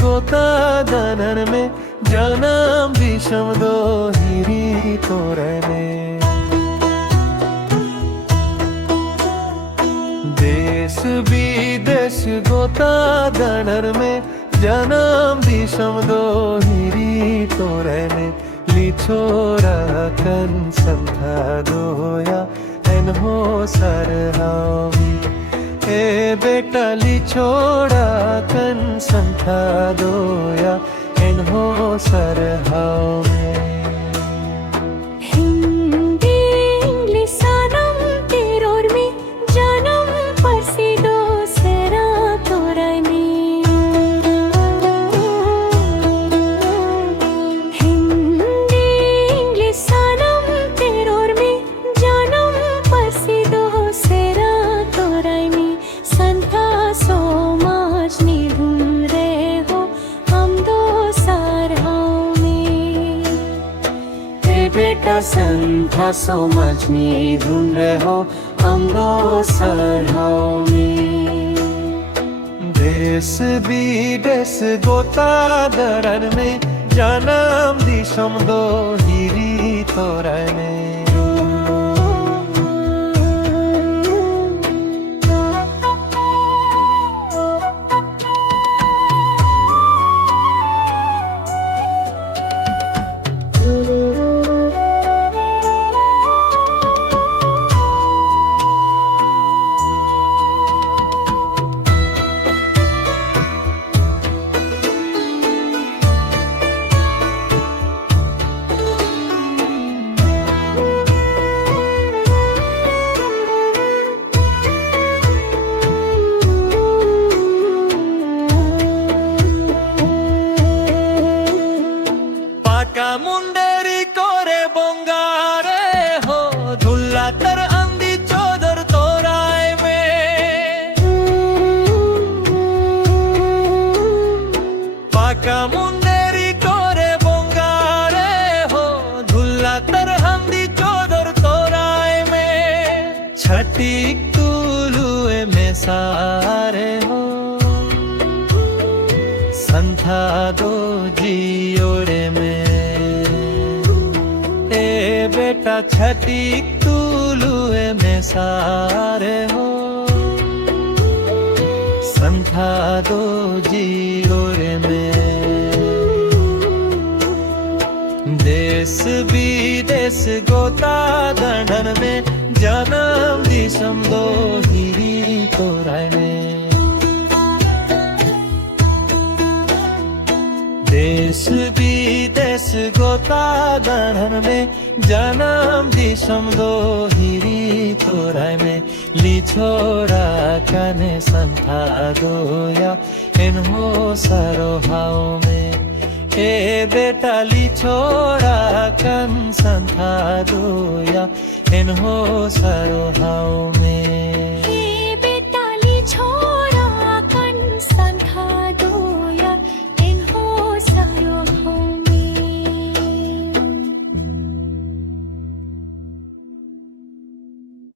गोता दानन में जन्म विषम दो हिरी तोरने देश विदेश गोता दानन में जन्म विषम दो हिरी तोरने लिछोरा कन संथा दोया एन हो सरहावी ए बेटा लिछोड़ा कन संथा दोया एन हो सरहावी संथा समझनी ढूंढ रहे हो हम दो सरहावी देश विदेश गोता दरन में जन्म दिशम दो हिरी तोरने मुंडेरी कोरे बोंगारे हो धुल्ला तर अंधी चौधर तोराय में पाका मुंडेरी कोरे बोंगारे हो धुल्ला तर अंधी चौधर तोराय में छठी तुलुए में सारे हो संथा दो जियोरे में बेटा छठी तुलुए में सारे हो संथा दो जियोरे में देश विदेश गोता दंडन में जन्म दिशम दो हिरी तोरने देश विदेश गोता दंडन में जन्म दिशम दो हिरी तोराय में लिछोरा कने संथा दोया इन हो सरोहाओ में ए बेटा लिछोरा कन संथा दोया इन हो सरोहाओ में